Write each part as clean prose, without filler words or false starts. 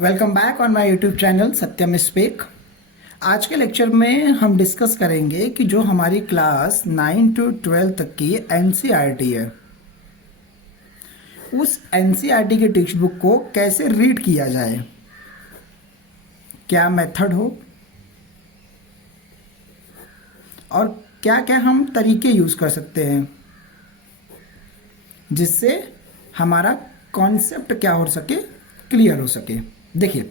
Welcome back on my YouTube channel Satyam speak. आज के lecture में हम डिस्कस करेंगे कि जो हमारी क्लास 9 to 12 तक की एनसीईआरटी है, उस एनसीईआरटी की टेक्स्ट बुक को कैसे रीड किया जाए, क्या मेथड हो और क्या क्या हम तरीके यूज़ कर सकते हैं जिससे हमारा कॉन्सेप्ट क्या हो सके, क्लियर हो सके। देखिए,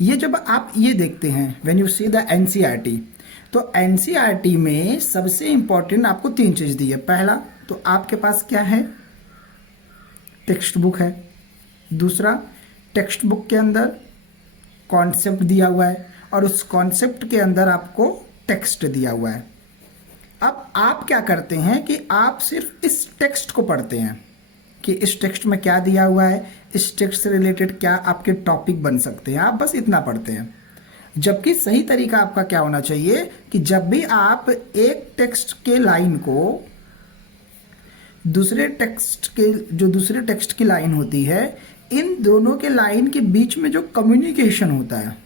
ये जब आप ये देखते हैं when you see the NCERT, तो एनसीईआरटी में सबसे इंपॉर्टेंट आपको तीन चीज़ दी है। पहला तो आपके पास क्या है, टेक्स्ट बुक है। दूसरा, टेक्स्ट बुक के अंदर कॉन्सेप्ट दिया हुआ है और उस कॉन्सेप्ट के अंदर आपको टेक्स्ट दिया हुआ है। अब आप क्या करते हैं कि आप सिर्फ इस टेक्स्ट को पढ़ते हैं कि इस टेक्स्ट में क्या दिया हुआ है, इस टेक्स्ट से रिलेटेड क्या आपके टॉपिक बन सकते हैं, आप बस इतना पढ़ते हैं। जबकि सही तरीका आपका क्या होना चाहिए कि जब भी आप एक टेक्स्ट के लाइन को दूसरे टेक्स्ट की लाइन होती है, इन दोनों के लाइन के बीच में जो कम्युनिकेशन होता है,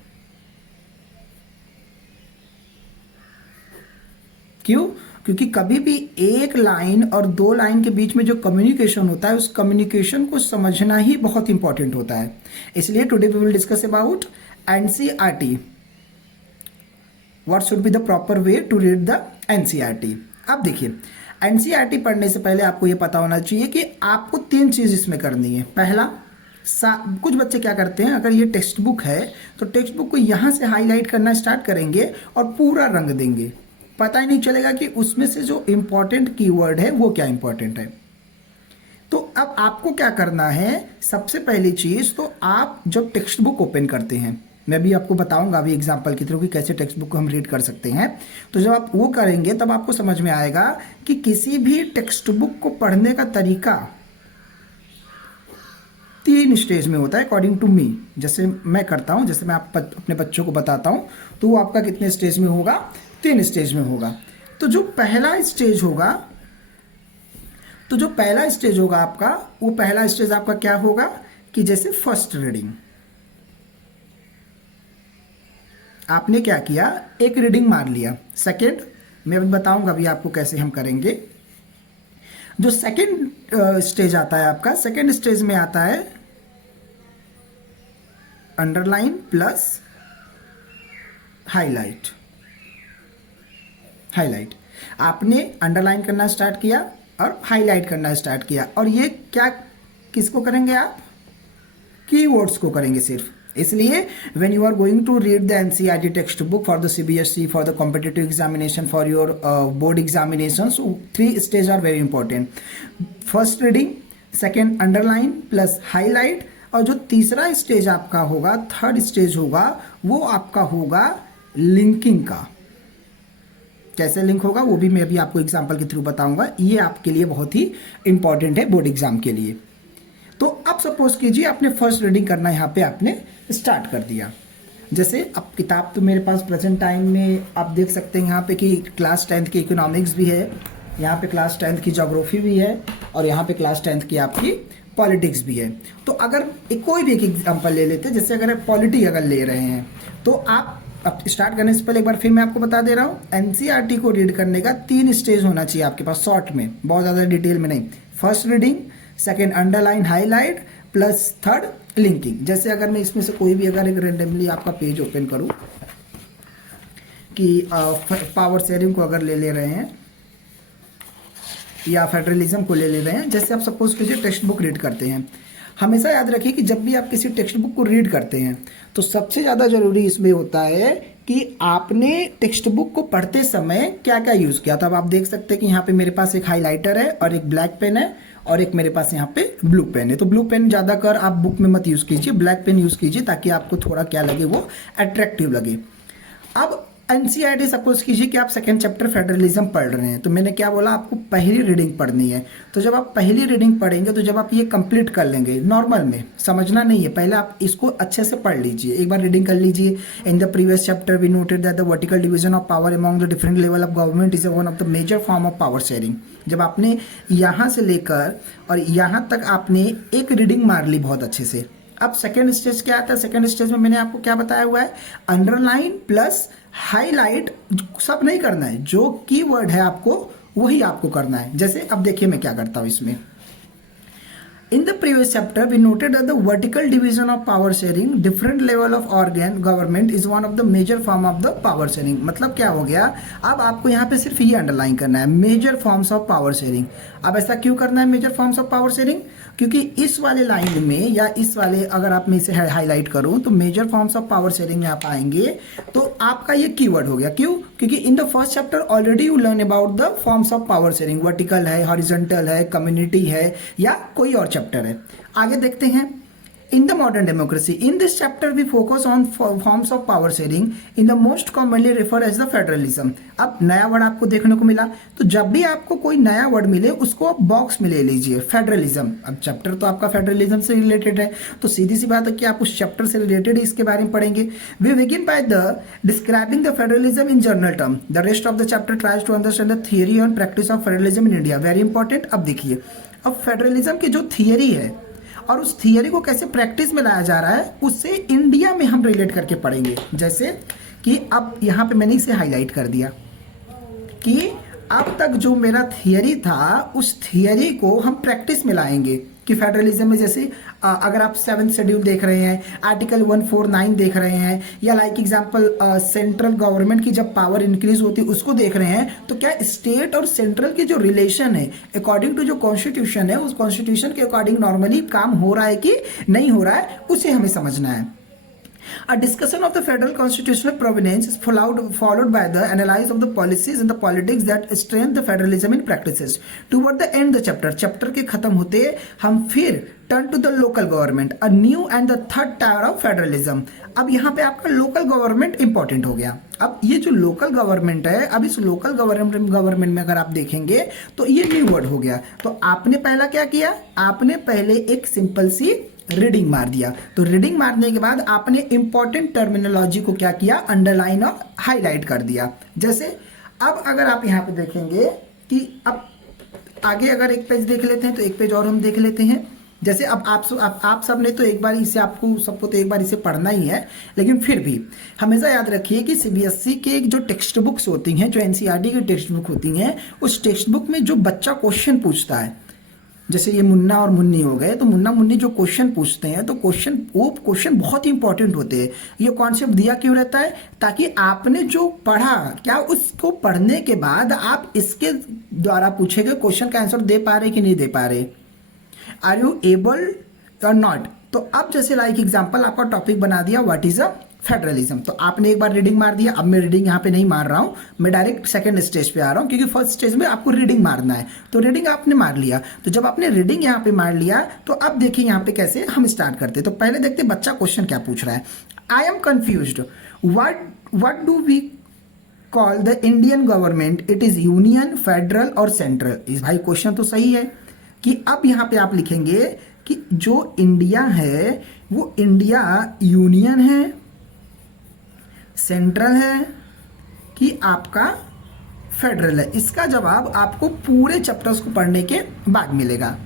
क्यों? क्योंकि कभी भी एक लाइन और दो लाइन के बीच में जो कम्युनिकेशन होता है, उस कम्युनिकेशन को समझना ही बहुत इंपॉर्टेंट होता है। इसलिए today we will discuss about NCERT, what should be the proper way to read the NCERT. अब देखिए, एनसीईआरटी पढ़ने से पहले आपको यह पता होना चाहिए कि आपको तीन चीज इसमें करनी है। पहला, कुछ बच्चे क्या करते हैं, अगर ये टेक्स्ट बुक है तो टेक्स्ट बुक को यहां से हाईलाइट करना स्टार्ट करेंगे और पूरा रंग देंगे, पता ही नहीं चलेगा कि उसमें से जो इंपॉर्टेंट कीवर्ड है वो क्या इंपॉर्टेंट है। तो अब आपको क्या करना है, सबसे पहली चीज तो आप जब टेक्स्ट बुक ओपन करते हैं, मैं भी आपको बताऊंगा अभी एग्जांपल के थ्रू कि कैसे टेक्स्ट बुक को हम रीड कर सकते हैं। तो जब आप वो करेंगे तब आपको समझ में आएगा कि किसी भी टेक्स्ट बुक को पढ़ने का तरीका तीन स्टेज में होता है अकॉर्डिंग टू मी। जैसे मैं करता हूं, जैसे मैं अपने बच्चों को बताता हूं, तो वो आपका कितने स्टेज में होगा, तीन स्टेज में होगा। तो जो पहला स्टेज होगा आपका, वो पहला स्टेज आपका क्या होगा कि जैसे फर्स्ट रीडिंग आपने क्या किया, एक रीडिंग मार लिया। सेकंड, मैं अभी बताऊंगा अभी आपको कैसे हम करेंगे। जो सेकंड स्टेज आता है आपका, सेकंड स्टेज में आता है अंडरलाइन प्लस हाईलाइट। आपने अंडरलाइन करना स्टार्ट किया और हाईलाइट करना स्टार्ट किया, और ये क्या किसको करेंगे आप, कीवर्ड्स को करेंगे सिर्फ। इसलिए when you are going to read the NCERT text book for the CBSE, for the competitive examination, for your board examination, three stage are very important. First reading, second underline plus highlight, और जो तीसरा stage आपका होगा, third stage होगा, वो आपका होगा linking का। कैसे लिंक होगा वो भी मैं अभी आपको एग्जांपल के थ्रू बताऊंगा। ये आपके लिए बहुत ही इंपॉर्टेंट है बोर्ड एग्जाम के लिए। तो अब सपोज कीजिए आपने फर्स्ट रीडिंग करना यहाँ पे आपने स्टार्ट कर दिया। जैसे अब किताब तो मेरे पास प्रेजेंट टाइम में आप देख सकते हैं यहाँ पे कि क्लास 10th की इकोनॉमिक्स भी है, यहाँ पे क्लास 10th की ज्योग्राफी भी है, और यहाँ पे क्लास 10th की आपकी पॉलिटिक्स भी है। तो अगर कोई भी एक एग्जाम्पल ले लेते हैं, जैसे अगर पॉलिटी अगर ले रहे हैं, तो आप अब स्टार्ट करने से पहले एक बार फिर मैं आपको बता दे रहा हूँ, एनसीईआरटी को रीड करने का तीन स्टेज होना चाहिए आपके पास, शॉर्ट में, बहुत ज़्यादा डिटेल में नहीं। First reading, second underline highlight, plus third linking. जैसे अगर मैं इसमें से कोई भी अगर एक रेंडमली आपका पेज ओपन करूँ कि पावर शेयरिंग को अगर ले रहे हैं या फेडरलिज्म को ले रहे हैं, जैसे आप सपोज कीजिए टेक्स्ट बुक रीड करते हैं। हमेशा याद रखिए कि जब भी आप किसी टेक्स्ट बुक को रीड करते हैं तो सबसे ज़्यादा जरूरी इसमें होता है कि आपने टेक्स्ट बुक को पढ़ते समय क्या क्या यूज़ किया। तब आप देख सकते हैं कि यहाँ पे मेरे पास एक हाइलाइटर है और एक ब्लैक पेन है और एक मेरे पास यहाँ पे ब्लू पेन है। तो ब्लू पेन ज़्यादा कर आप बुक में मत यूज़ कीजिए, ब्लैक पेन यूज़ कीजिए ताकि आपको थोड़ा क्या लगे, वो अट्रैक्टिव लगे। अब एनसीईआरटी सपोज कीजिए कि आप सेकंड चैप्टर फेडरलिज्म पढ़ रहे हैं, तो मैंने क्या बोला, आपको पहली रीडिंग पढ़नी है। तो जब आप पहली रीडिंग पढ़ेंगे, तो जब आप ये कंप्लीट कर लेंगे, नॉर्मल में समझना नहीं है, पहले आप इसको अच्छे से पढ़ लीजिए, एक बार रीडिंग कर लीजिए। In the previous chapter we noted that the vertical division of power among the different level of government is one of the major form of power sharing. जब आपने यहाँ से लेकर और यहाँ तक आपने एक रीडिंग मार ली बहुत अच्छे से, अब सेकेंड स्टेज क्या आता है, सेकेंड स्टेज में मैंने आपको क्या बताया हुआ है, अंडरलाइन प्लस हाईलाइट सब नहीं करना है, जो कीवर्ड है आपको वही आपको करना है। जैसे अब देखिए मैं क्या करता हूं इसमें, in the previous chapter we noted that the vertical division of power sharing, different level of organ government is one of the major form of the power sharing। मतलब क्या हो गया, अब आपको यहाँ पे सिर्फ ये अंडरलाइन करना है, major forms of power sharing. अब ऐसा क्यों करना है major forms of power sharing, क्योंकि इस वाले लाइन में या इस वाले अगर आप में इसे हाईलाइट करूं तो major forms of power sharing में आप आएंगे तो आपका ये कीवर्ड हो गया। क्यों, क्योंकि in the first chapter already you learn about the forms of power sharing, vertical है, हॉरिजॉन्टल है, कम्युनिटी है या कोई और चैप्टर है। आगे देखते हैं, in the modern democracy, in this chapter we focus on forms of power sharing, in the most commonly referred as the federalism। अब नया वर्ड आपको देखने को मिला, तो जब भी आपको कोई नया वर्ड मिले उसको आप बॉक्स में ले लीजिए, फेडरलिज्म। अब चैप्टर तो आपका फेडरलिज्म से रिलेटेड है, तो सीधी सी बात है कि आप उस चैप्टर से रिलेटेड इसके बारे में पढ़ेंगे। We begin by the describing the federalism in general term, the rest of the chapter tries to understand the theory and practice of federalism in India. Very important. अब देखिए, अब फेडरलिज्म की जो थियरी है और उस थियरी को कैसे प्रैक्टिस में लाया जा रहा है उससे इंडिया में हम रिलेट करके पढ़ेंगे। जैसे कि अब यहाँ पे मैंने इसे हाईलाइट कर दिया कि अब तक जो मेरा थियरी था उस थियरी को हम प्रैक्टिस में लाएंगे कि फेडरलिज्म में जैसे अगर आप 7th शेड्यूल देख रहे हैं, आर्टिकल 149 देख रहे हैं, या लाइक एग्जांपल सेंट्रल गवर्नमेंट की जब पावर इंक्रीज होती है उसको देख रहे हैं, तो क्या स्टेट और सेंट्रल की जो रिलेशन है अकॉर्डिंग टू जो कॉन्स्टिट्यूशन है उस कॉन्स्टिट्यूशन के अकॉर्डिंग नॉर्मली काम हो रहा है कि नहीं हो रहा है, उसे हमें समझना है। A discussion of the federal constitutional provenance is followed by the analysis of the policies and the politics that strengthen the federalism in practices. Toward the end the chapter के खत्म होते हम फिर turn to the local government, a new and the third tier of federalism। अब यहाँ पे आपका local government important हो गया। अब ये जो लोकल गवर्नमेंट है, अब इस लोकल गवर्नमेंट में अगर आप देखेंगे तो ये न्यू वर्ड हो गया। तो आपने पहला क्या किया, आपने पहले एक सिंपल सी रीडिंग मार दिया। तो रीडिंग मारने के बाद आपने इंपॉर्टेंट टर्मिनोलॉजी को क्या किया, अंडरलाइन और हाईलाइट कर दिया। जैसे अब अगर आप यहाँ पे देखेंगे कि अब आगे अगर एक पेज देख लेते हैं तो एक पेज और हम देख लेते हैं। जैसे अब आप सब ने तो एक बार इसे आपको सबको तो एक बार इसे पढ़ना ही है, लेकिन फिर भी हमेशा याद रखिए कि सीबीएसई के जो टेक्स्ट बुक्स होती हैं, जो एनसीईआरटी की टेक्स्ट बुक होती हैं, उस टेक्स्ट बुक में जो बच्चा क्वेश्चन पूछता है, जैसे ये मुन्ना और मुन्नी हो गए, तो मुन्ना मुन्नी जो क्वेश्चन पूछते हैं तो वो क्वेश्चन बहुत ही इंपॉर्टेंट होते हैं। ये कॉन्सेप्ट दिया क्यों रहता है, ताकि आपने जो पढ़ा क्या उसको पढ़ने के बाद आप इसके द्वारा पूछे गए क्वेश्चन का आंसर दे पा रहे कि नहीं दे पा रहे, आर यू एबल और नॉट। तो अब जैसे लाइक एग्जाम्पल आपका टॉपिक बना दिया व्हाट इज अ फेडरलिज्म, तो आपने एक बार रीडिंग मार दिया। अब मैं रीडिंग यहाँ पे नहीं मार रहा हूँ, मैं डायरेक्ट सेकंड स्टेज पे आ रहा हूँ, क्योंकि फर्स्ट स्टेज में आपको रीडिंग मारना है। तो रीडिंग आपने मार लिया, तो जब आपने रीडिंग यहाँ पे मार लिया तो अब देखिए यहाँ पे कैसे हम स्टार्ट करते। तो पहले देखते बच्चा क्वेश्चन क्या पूछ रहा है। I am confused, what do we call the Indian government, it is union, federal और सेंट्रल। इस भाई क्वेश्चन तो सही है कि अब यहाँ पे आप लिखेंगे कि जो इंडिया है वो इंडिया यूनियन है, सेंट्रल है कि आपका फेडरल है। इसका जवाब आपको पूरे चैप्टर्स को पढ़ने के बाद मिलेगा।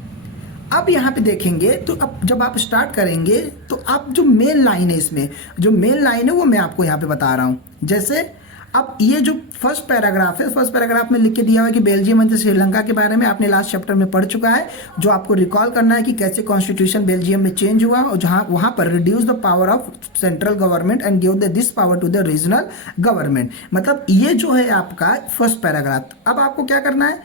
अब यहाँ पे देखेंगे तो अब जब आप स्टार्ट करेंगे तो आप जो मेन लाइन है, इसमें जो मेन लाइन है वो मैं आपको यहाँ पे बता रहा हूँ। जैसे अब ये जो फर्स्ट पैराग्राफ है, फर्स्ट पैराग्राफ में लिख के दिया हुआ है कि बेल्जियम एंड श्रीलंका के बारे में आपने लास्ट चैप्टर में पढ़ चुका है, जो आपको रिकॉल करना है कि कैसे कॉन्स्टिट्यूशन बेल्जियम में चेंज हुआ और जहां वहां पर reduce the power of central government and give this power to the regional government. मतलब ये जो है आपका फर्स्ट पैराग्राफ। अब आपको क्या करना है,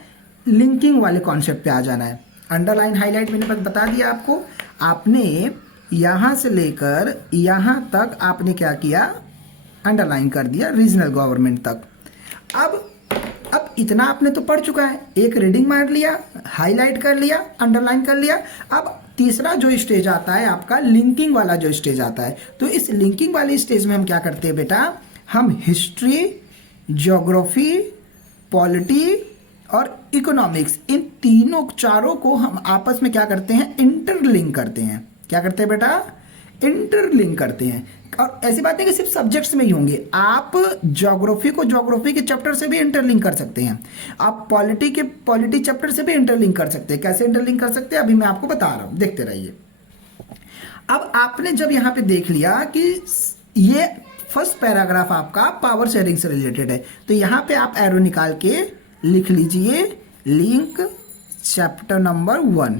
लिंकिंग वाले कॉन्सेप्ट पे आ जाना है। अंडरलाइन हाईलाइट मैंने बता दिया आपको, आपने यहां से लेकर यहां तक आपने क्या किया, अंडरलाइन कर दिया रीजनल गवर्नमेंट तक। अब इतना आपने तो पढ़ चुका है, एक रीडिंग मार लिया, हाईलाइट कर लिया, अंडरलाइन कर लिया। अब तीसरा जो स्टेज आता है आपका लिंकिंग वाला जो स्टेज आता है, तो इस लिंकिंग वाले स्टेज में हम क्या करते हैं बेटा, हम हिस्ट्री, ज्योग्राफी, पॉलिटी और इकोनॉमिक्स, इन तीनों चारों को हम आपस में क्या करते हैं, इंटरलिंक करते हैं। क्या करते हैं बेटा, इंटरलिंक करते हैं। और ऐसी बात है कि सिर्फ सब्जेक्ट्स में ही होंगे, आप ज्योग्राफी को ज्योग्राफी के चैप्टर से भी इंटरलिंक कर सकते हैं, आप पॉलिटी चैप्टर से भी इंटरलिंक कर सकते हैं। कैसे इंटरलिंक कर सकते हैं अभी मैं आपको बता रहा हूं, देखते रहिए। अब आपने जब यहाँ पे देख लिया कि ये फर्स्ट पैराग्राफ आपका पावर शेयरिंग से रिलेटेड है, तो यहाँ पे आप एरो निकाल के लिख लीजिए लिंक चैप्टर नंबर 1,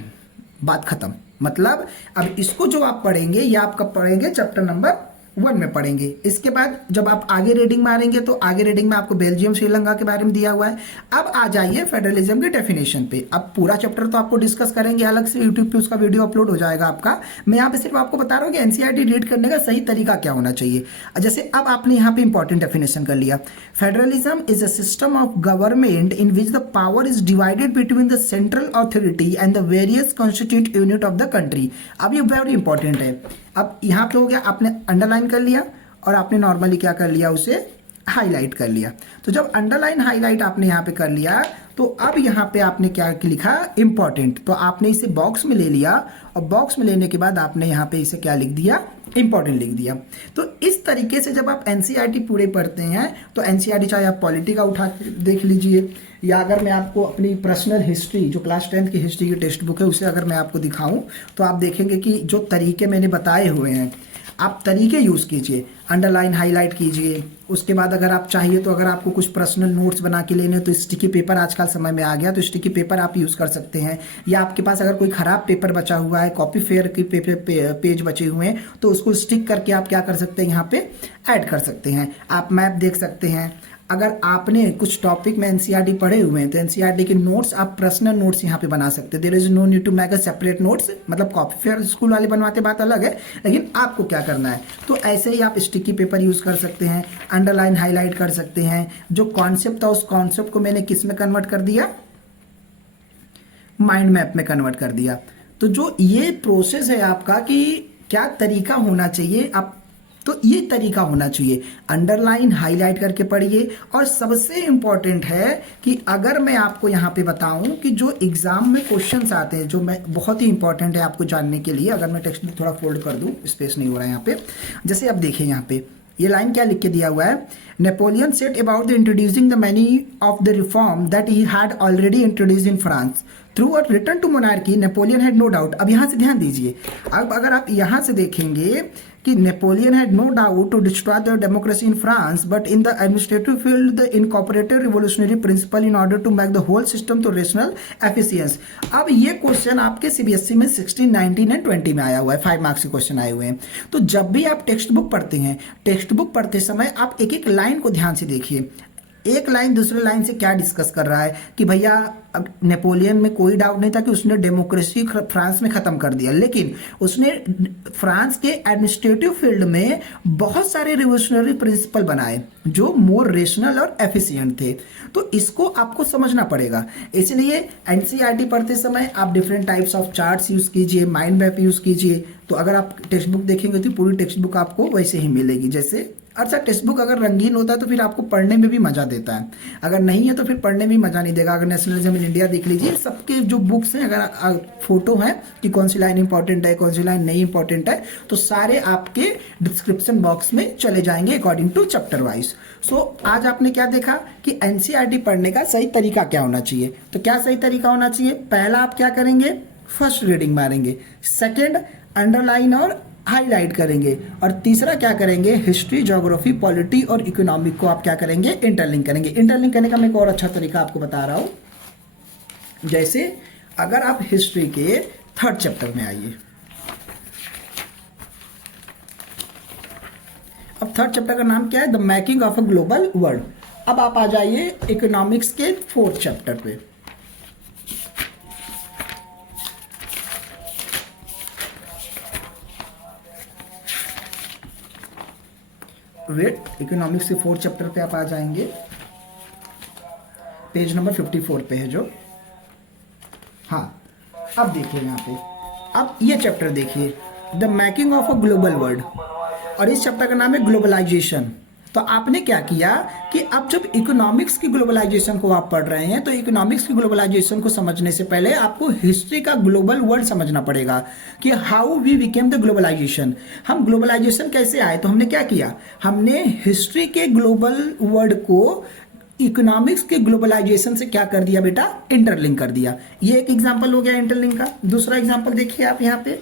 बात खत्म। मतलब अब इसको जो आप पढ़ेंगे ये आप कब पढ़ेंगे, चैप्टर नंबर 1 में पढ़ेंगे। इसके बाद जब आप आगे रीडिंग मारेंगे तो आगे रीडिंग में आपको बेल्जियम श्रीलंका के बारे में दिया हुआ है। अब आ जाइए फेडरलिज्म की डेफिनेशन पे। अब पूरा चैप्टर तो आपको डिस्कस करेंगे, अलग से यूट्यूब पे उसका वीडियो अपलोड हो जाएगा आपका। मैं यहाँ पे सिर्फ आपको बता रहा हूँ कि एनसीईआरटी रीड करने का सही तरीका क्या होना चाहिए। जैसे अब आपने यहाँ पे इंपॉर्टेंट डेफिनेशन कर लिया, federalism is a system of government in which the power is divided between the central authority and the various constitute unit of the country. अब ये वेरी इंपॉर्टेंट है। अब यहाँ पे हो गया, आपने अंडरलाइन कर लिया और आपने नॉर्मली क्या कर लिया, उसे हाईलाइट कर लिया। तो जब अंडरलाइन हाईलाइट आपने यहाँ पे कर लिया तो अब यहाँ पे आपने क्या लिखा, इंपॉर्टेंट। तो आपने इसे बॉक्स में ले लिया और बॉक्स में लेने के बाद आपने यहाँ पे इसे क्या लिख दिया, इंपॉर्टेंट लिख दिया। तो इस तरीके से जब आप एनसीईआरटी पूरे पढ़ते हैं तो एनसीईआरटी चाहे आप पॉलिटी का उठा के देख लीजिए, या अगर मैं आपको अपनी पर्सनल हिस्ट्री जो क्लास 10 की हिस्ट्री की टेक्स्ट बुक है उसे अगर मैं आपको दिखाऊं तो आप देखेंगे कि जो तरीके मैंने बताए हुए हैं आप तरीके यूज़ कीजिए, अंडरलाइन हाईलाइट कीजिए। उसके बाद अगर आप चाहिए तो अगर आपको कुछ पर्सनल नोट्स बना के लेने तो स्टिकी पेपर आजकल समय में आ गया, तो स्टिकी पेपर आप यूज़ कर सकते हैं। या आपके पास अगर कोई ख़राब पेपर बचा हुआ है, कॉपी फेयर के पेज बचे हुए हैं, तो उसको स्टिक करके आप क्या कर सकते हैं, यहाँ पे ऐड कर सकते हैं। आप मैप देख सकते हैं। अगर आपने कुछ टॉपिक में एनसीईआरटी पढ़े हुए हैं तो एनसीईआरटी के नोट्स आप पर्सनल नोट्स यहाँ पे बना सकते हैं। There is no need to make a separate notes, मतलब कॉपी फेयर स्कूल वाले बनवाते बात अलग है, लेकिन आपको क्या करना है तो ऐसे ही आप स्टिकी पेपर यूज़ कर सकते हैं, अंडरलाइन हाईलाइट कर सकते हैं। जो कॉन्सेप्ट था उस कॉन्सेप्ट को मैंने किस में कन्वर्ट कर दिया, माइंड मैप में कन्वर्ट कर दिया। तो जो ये प्रोसेस है आपका कि क्या तरीका होना चाहिए, आप तो ये तरीका होना चाहिए, अंडरलाइन हाईलाइट करके पढ़िए। और सबसे इंपॉर्टेंट है कि अगर मैं आपको यहाँ पे बताऊं कि जो एग्जाम में क्वेश्चंस आते हैं, जो मैं बहुत ही इंपॉर्टेंट है आपको जानने के लिए, अगर मैं टेक्स्ट बुक थोड़ा फोल्ड कर दूं, स्पेस नहीं हो रहा है यहाँ पे। जैसे अब देखिए यहाँ पे ये लाइन क्या लिख के दिया हुआ है, Napoleon set about the introducing the many of the reform that he had already introduce in France through a return to monarchy Napoleon had no doubt. अब यहाँ से ध्यान दीजिए, अब अगर आप यहाँ से देखेंगे कि Napoleon had no doubt to destroy the democracy in France but in the administrative field the incorporated revolutionary principle in order to make the whole system to rational efficiency. अब ये क्वेश्चन आपके सीबीएसई में 16, 19 and 20 में आया हुआ है, 5 marks के question आए हुए हैं। तो जब भी आप टेक्स्ट बुक पढ़ते हैं, टेक्स्ट बुक पढ़ते समय आप एक एक लाइन को ध्यान से देखिए। एक लाइन दूसरे लाइन से क्या डिस्कस कर रहा है कि भैया अब नेपोलियन में कोई डाउट नहीं था कि उसने डेमोक्रेसी फ्रांस में ख़त्म कर दिया, लेकिन उसने फ्रांस के एडमिनिस्ट्रेटिव फील्ड में बहुत सारे रिवोल्यूशनरी प्रिंसिपल बनाए जो मोर रेशनल और एफिशिएंट थे। तो इसको आपको समझना पड़ेगा। इसलिए एनसीईआरटी पढ़ते समय आप different types of charts use कीजिए, माइंड मैप यूज़ कीजिए। तो अगर आप टेक्स्ट बुक देखेंगे तो पूरी टेक्स्ट बुक आपको वैसे ही मिलेगी। जैसे अच्छा, टेक्स्ट बुक अगर रंगीन होता है तो फिर आपको पढ़ने में भी मज़ा देता है, अगर नहीं है तो फिर पढ़ने में भी मज़ा नहीं देगा। अगर नेशनलिज्म इन इंडिया देख लीजिए, सबके जो बुक्स हैं अगर फोटो है कि कौन सी लाइन इंपॉर्टेंट है कौन सी लाइन नहीं इंपॉर्टेंट है, तो सारे आपके डिस्क्रिप्शन बॉक्स में चले जाएंगे अकॉर्डिंग टू चैप्टर वाइज। सो आज आपने क्या देखा कि एनसीईआरटी पढ़ने का सही तरीका क्या होना चाहिए। तो क्या सही तरीका होना चाहिए, पहला आप क्या करेंगे, फर्स्ट रीडिंग मारेंगे, सेकेंड अंडरलाइन और हाईलाइट करेंगे, और तीसरा क्या करेंगे, हिस्ट्री, ज्योग्राफी, पॉलिटी और इकोनॉमिक को आप क्या करेंगे, इंटरलिंक करेंगे। इंटरलिंक करने का मैं एक और अच्छा तरीका आपको बता रहा हूं। जैसे अगर आप हिस्ट्री के 3rd चैप्टर में आइए, अब 3rd चैप्टर का नाम क्या है, the making of a global world. अब आप आ जाइए इकोनॉमिक्स के 4th चैप्टर पे। वेट, इकोनॉमिक्स के 4th चैप्टर पे आप आ जाएंगे, पेज नंबर 54 पे है जो। हाँ, अब देखिए यहाँ पे, अब ये चैप्टर देखिए, the making of a global world, और इस चैप्टर का नाम है ग्लोबलाइजेशन। तो आपने क्या किया कि अब जब इकोनॉमिक्स की ग्लोबलाइजेशन को आप पढ़ रहे हैं तो इकोनॉमिक्स की ग्लोबलाइजेशन को समझने से पहले आपको हिस्ट्री का ग्लोबल वर्ल्ड समझना पड़ेगा कि how we became the globalization. हम ग्लोबलाइजेशन कैसे आए, तो हमने क्या किया, हमने हिस्ट्री के ग्लोबल वर्ल्ड को इकोनॉमिक्स के ग्लोबलाइजेशन से क्या कर दिया बेटा, इंटरलिंक कर दिया। ये एक एग्जाम्पल हो गया इंटरलिंक का। दूसरा एग्जाम्पल देखिए आप यहाँ पे,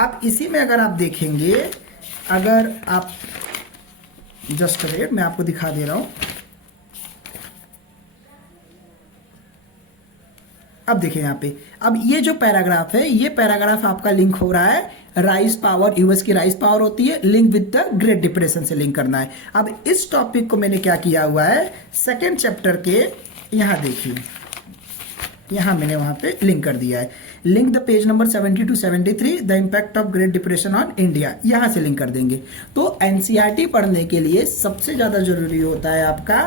आप इसी में अगर आप देखेंगे, अगर आप जस्ट वेट, मैं आपको दिखा दे रहा हूं। अब देखिए यहाँ पे, अब ये जो पैराग्राफ है, ये पैराग्राफ आपका लिंक हो रहा है राइस पावर, यूएस की राइस पावर होती है, link with the great depression से लिंक करना है। अब इस टॉपिक को मैंने क्या किया हुआ है, सेकेंड चैप्टर के, यहाँ देखिए, यहाँ मैंने वहां पे लिंक कर दिया है, link the page number 70 to 73 the impact of great depression on India, यहां से लिंक कर देंगे। तो एनसीईआरटी पढ़ने के लिए सबसे ज्यादा जरूरी होता है आपका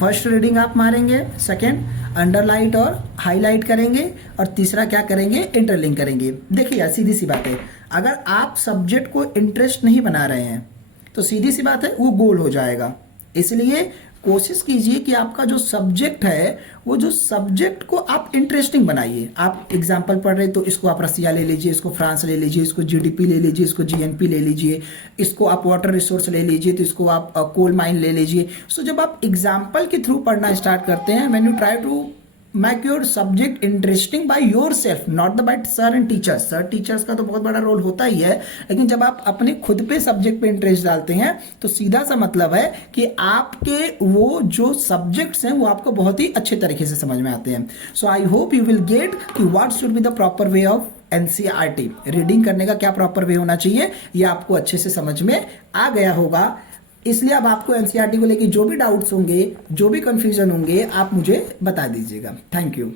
फर्स्ट रीडिंग आप मारेंगे, सेकेंड अंडरलाइट और हाईलाइट करेंगे, और तीसरा क्या करेंगे, इंटरलिंक करेंगे। देखिए यार, सीधी सी बात है, अगर आप सब्जेक्ट को इंटरेस्ट नहीं बना रहे हैं तो सीधी सी बात है वो गोल हो जाएगा। इसलिए कोशिश कीजिए कि आपका जो सब्जेक्ट है, वो जो सब्जेक्ट को आप इंटरेस्टिंग बनाइए। आप एग्जाम्पल पढ़ रहे तो इसको आप रसिया ले लीजिए, इसको फ्रांस ले लीजिए, इसको जीडीपी ले लीजिए, इसको जीएनपी ले लीजिए, इसको आप वाटर रिसोर्स ले लीजिए, तो इसको आप कोल माइन ले लीजिए। सो जब आप एग्जाम्पल के थ्रू पढ़ना स्टार्ट करते हैं, when you try to make your subject interesting by yourself, not the by sir and teachers. Sir teachers का तो बहुत बड़ा रोल होता ही है, लेकिन जब आप अपने खुद पे सब्जेक्ट पे इंटरेस्ट डालते हैं तो सीधा सा मतलब है कि आपके वो जो सब्जेक्ट्स हैं वो आपको बहुत ही अच्छे तरीके से समझ में आते हैं। So I hope you will get कि what should be the proper way of NCERT, reading करने का क्या प्रॉपर वे होना चाहिए, ये आपको अच्छे से समझ में आ गया होगा। इसलिए अब आपको एनसीईआरटी को लेके जो भी डाउट्स होंगे, जो भी कंफ्यूजन होंगे, आप मुझे बता दीजिएगा। Thank you.